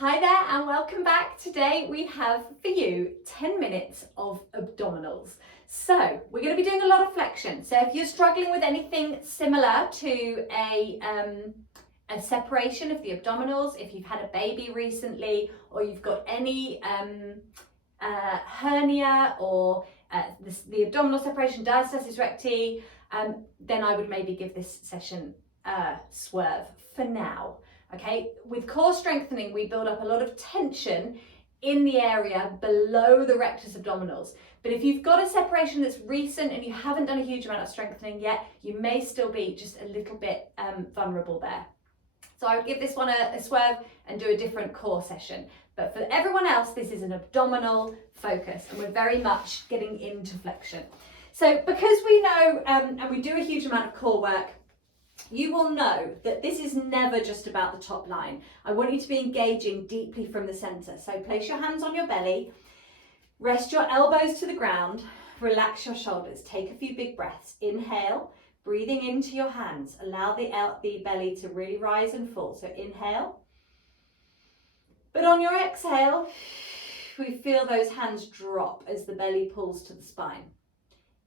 Hi there and welcome back. Today we have for you 10 minutes of abdominals. So we're going to be doing a lot of flexion. So if you're struggling with anything similar to a separation of the abdominals, if you've had a baby recently or you've got any hernia or the abdominal separation, diastasis recti, then I would maybe give this session a swerve for now. Okay, with core strengthening, we build up a lot of tension in the area below the rectus abdominals. But if you've got a separation that's recent and you haven't done a huge amount of strengthening yet, you may still be just a little bit vulnerable there. So I would give this one a swerve and do a different core session. But for everyone else, this is an abdominal focus and we're very much getting into flexion. So because we know and we do a huge amount of core work, you will know that this is never just about the top line. I want you to be engaging deeply from the center. So place your hands on your belly, rest your elbows to the ground, relax your shoulders, take a few big breaths. Inhale, breathing into your hands. Allow the belly to really rise and fall. So inhale. But on your exhale, we feel those hands drop as the belly pulls to the spine.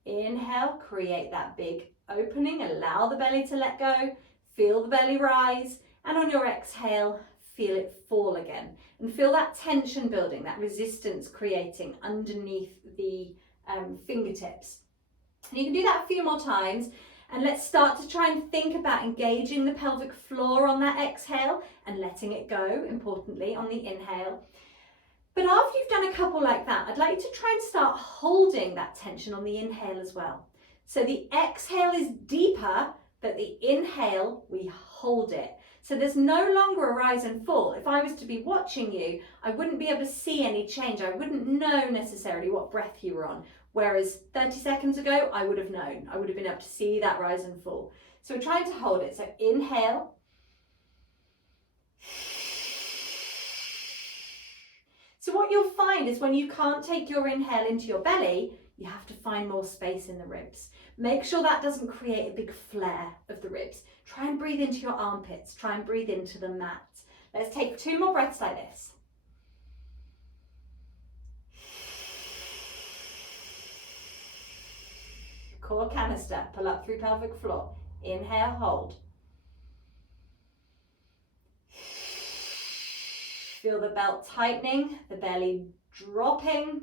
Inhale, create that big opening, allow the belly to let go, feel the belly rise, and on your exhale, feel it fall again. And feel that tension building, that resistance creating underneath the fingertips. And you can do that a few more times, and let's start to try and think about engaging the pelvic floor on that exhale and letting it go, importantly, on the inhale. But after you've done a couple like that, I'd like you to try and start holding that tension on the inhale as well. So the exhale is deeper, but the inhale, we hold it. So there's no longer a rise and fall. If I was to be watching you, I wouldn't be able to see any change. I wouldn't know necessarily what breath you were on. Whereas 30 seconds ago, I would have known. I would have been able to see that rise and fall. So we're trying to hold it. So inhale. So what you'll find is when you can't take your inhale into your belly, you have to find more space in the ribs. Make sure that doesn't create a big flare of the ribs. Try and breathe into your armpits. Try and breathe into the mat. Let's take 2 more breaths like this. Core canister, pull up through pelvic floor. Inhale, hold. Feel the belt tightening, the belly dropping.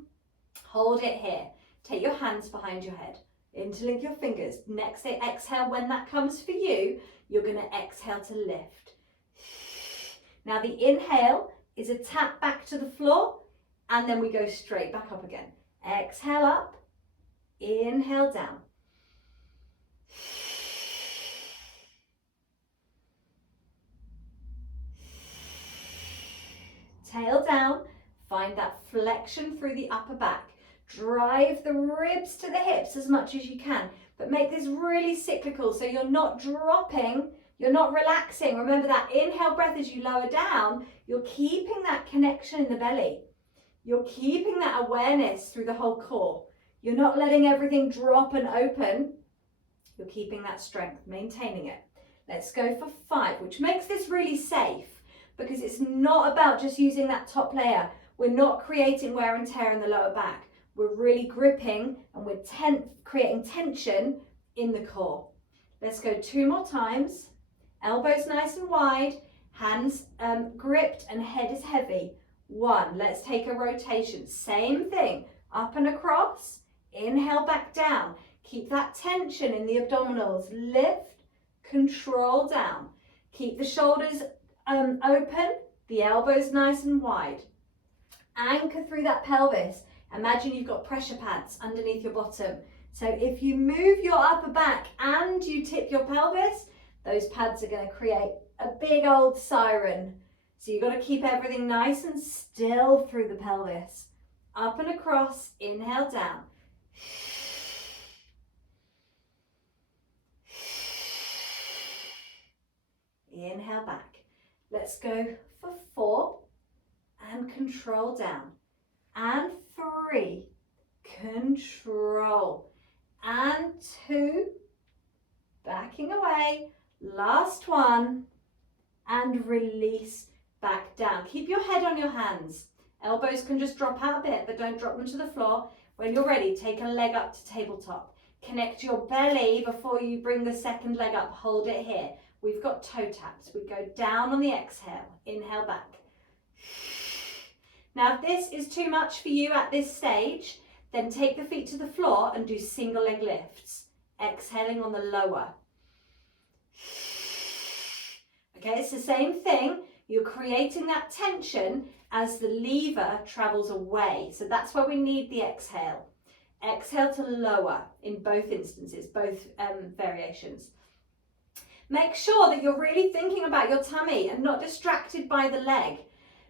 Hold it here. Take your hands behind your head. Interlink your fingers. Next exhale, when that comes for you, you're going to exhale to lift. Now the inhale is a tap back to the floor and then we go straight back up again. Exhale up, inhale down. Tail down, find that flexion through the upper back. Drive the ribs to the hips as much as you can, but make this really cyclical so you're not dropping, you're not relaxing. Remember that inhale breath as you lower down, you're keeping that connection in the belly. You're keeping that awareness through the whole core. You're not letting everything drop and open. You're keeping that strength, maintaining it. Let's go for 5, which makes this really safe because it's not about just using that top layer. We're not creating wear and tear in the lower back. We're really gripping and we're creating tension in the core. Let's go 2 more times. Elbows nice and wide, hands gripped and head is heavy. 1, let's take a rotation. Same thing, up and across, inhale back down. Keep that tension in the abdominals. Lift, control down. Keep the shoulders open, the elbows nice and wide. Anchor through that pelvis. Imagine you've got pressure pads underneath your bottom. So if you move your upper back and you tip your pelvis, those pads are going to create a big old siren. So you've got to keep everything nice and still through the pelvis. Up and across, inhale down. Inhale back. Let's go for 4 and control down. And 3, control. And 2, backing away. Last one, and release back down. Keep your head on your hands. Elbows can just drop out a bit, but don't drop them to the floor. When you're ready, take a leg up to tabletop. Connect your belly before you bring the second leg up. Hold it here. We've got toe taps. We go down on the exhale. Inhale back. Now, if this is too much for you at this stage, then take the feet to the floor and do single leg lifts. Exhaling on the lower. Okay, it's the same thing. You're creating that tension as the lever travels away. So that's where we need the exhale. Exhale to lower in both instances, both variations. Make sure that you're really thinking about your tummy and not distracted by the leg.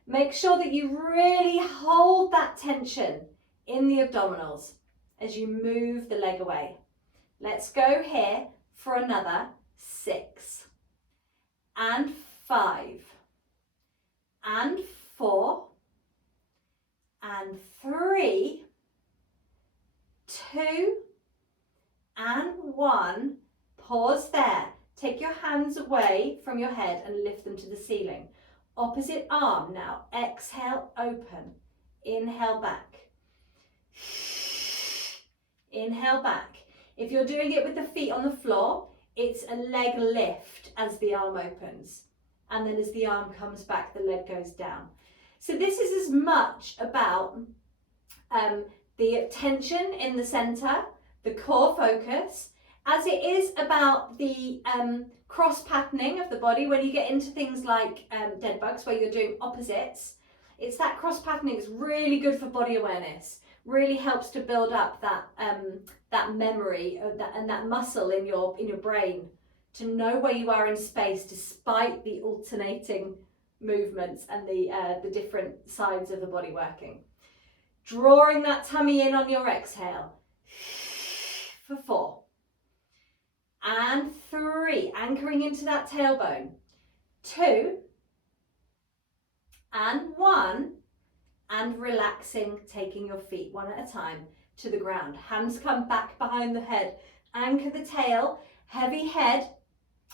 Make sure that you really hold that tension in the abdominals as you move the leg away. Let's go here for another 6 and 5 and 4 and 3, 2 and 1. Pause there. Take your hands away from your head and lift them to the ceiling. Opposite arm now. Exhale, open. Inhale back. Inhale back. If you're doing it with the feet on the floor, it's a leg lift as the arm opens. And then as the arm comes back, the leg goes down. So this is as much about the tension in the center, the core focus, as it is about the cross patterning of the body. When you get into things like dead bugs, where you're doing opposites, it's that cross patterning is really good for body awareness. Really helps to build up that memory of that, and that muscle in your brain to know where you are in space despite the alternating movements and the different sides of the body working. Drawing that tummy in on your exhale for 4 and 3, anchoring into that tailbone, 2 and 1, and relaxing, taking your feet one at a time to the ground. Hands come back behind the head, anchor the tail, heavy head.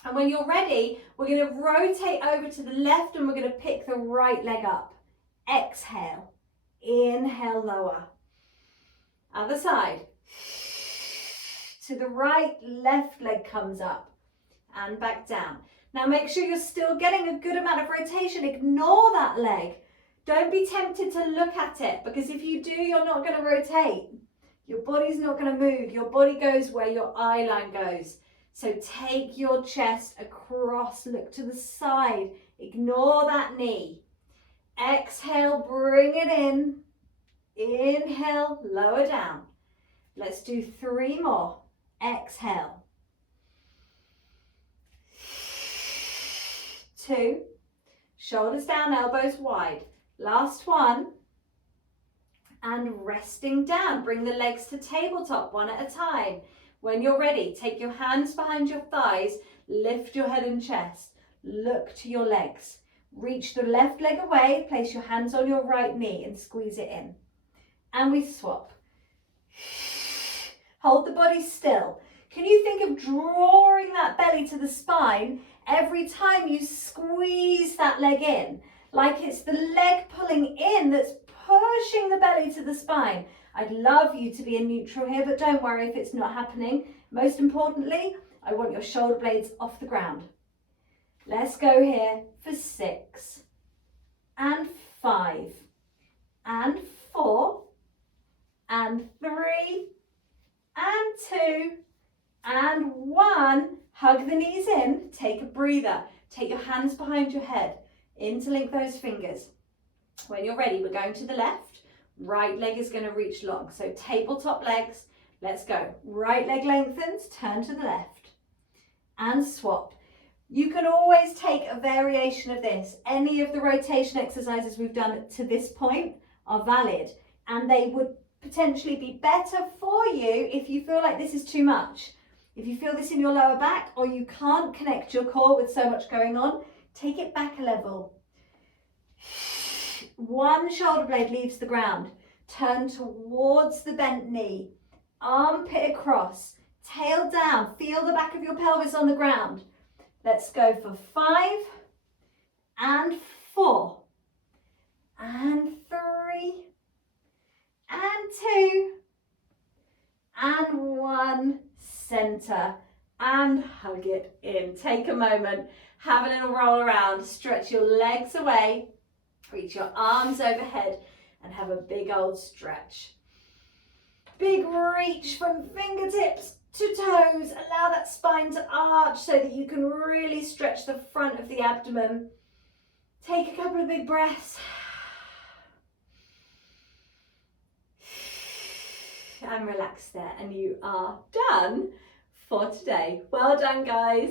And when you're ready, we're going to rotate over to the left and we're going to pick the right leg up. Exhale, inhale, lower. Other side. To the right, left leg comes up and back down. Now make sure you're still getting a good amount of rotation. Ignore that leg. Don't be tempted to look at it, because if you do, you're not going to rotate. Your body's not going to move. Your body goes where your eye line goes. So take your chest across, look to the side, ignore that knee. Exhale, bring it in. Inhale, lower down. Let's do 3 more. Exhale. 2. Shoulders down, elbows wide. Last one. And resting down. Bring the legs to tabletop one at a time. When you're ready, take your hands behind your thighs, lift your head and chest, look to your legs. Reach the left leg away, place your hands on your right knee and squeeze it in. And we swap. Hold the body still. Can you think of drawing that belly to the spine every time you squeeze that leg in? Like it's the leg pulling in that's pushing the belly to the spine. I'd love you to be in neutral here, but don't worry if it's not happening. Most importantly, I want your shoulder blades off the ground. Let's go here for 6 and 5 and 4 and 3 and 2 and 1. Hug the knees in, take a breather. Take your hands behind your head, interlink those fingers. When you're ready, we're going to the left. Right leg is going to reach long. So tabletop legs. Let's go. Right leg lengthens, turn to the left and swap. You can always take a variation of this. Any of the rotation exercises we've done to this point are valid, and they would potentially be better for you if you feel like this is too much. If you feel this in your lower back or you can't connect your core with so much going on, take it back a level. One shoulder blade leaves the ground. Turn towards the bent knee. Armpit across. Tail down. Feel the back of your pelvis on the ground. Let's go for 5 and 4 center and hug it in. Take a moment, have a little roll around, stretch your legs away, reach your arms overhead and have a big old stretch. Big reach from fingertips to toes. Allow that spine to arch so that you can really stretch the front of the abdomen. Take a couple of big breaths. And relax there, and you are done for today. Well done, guys.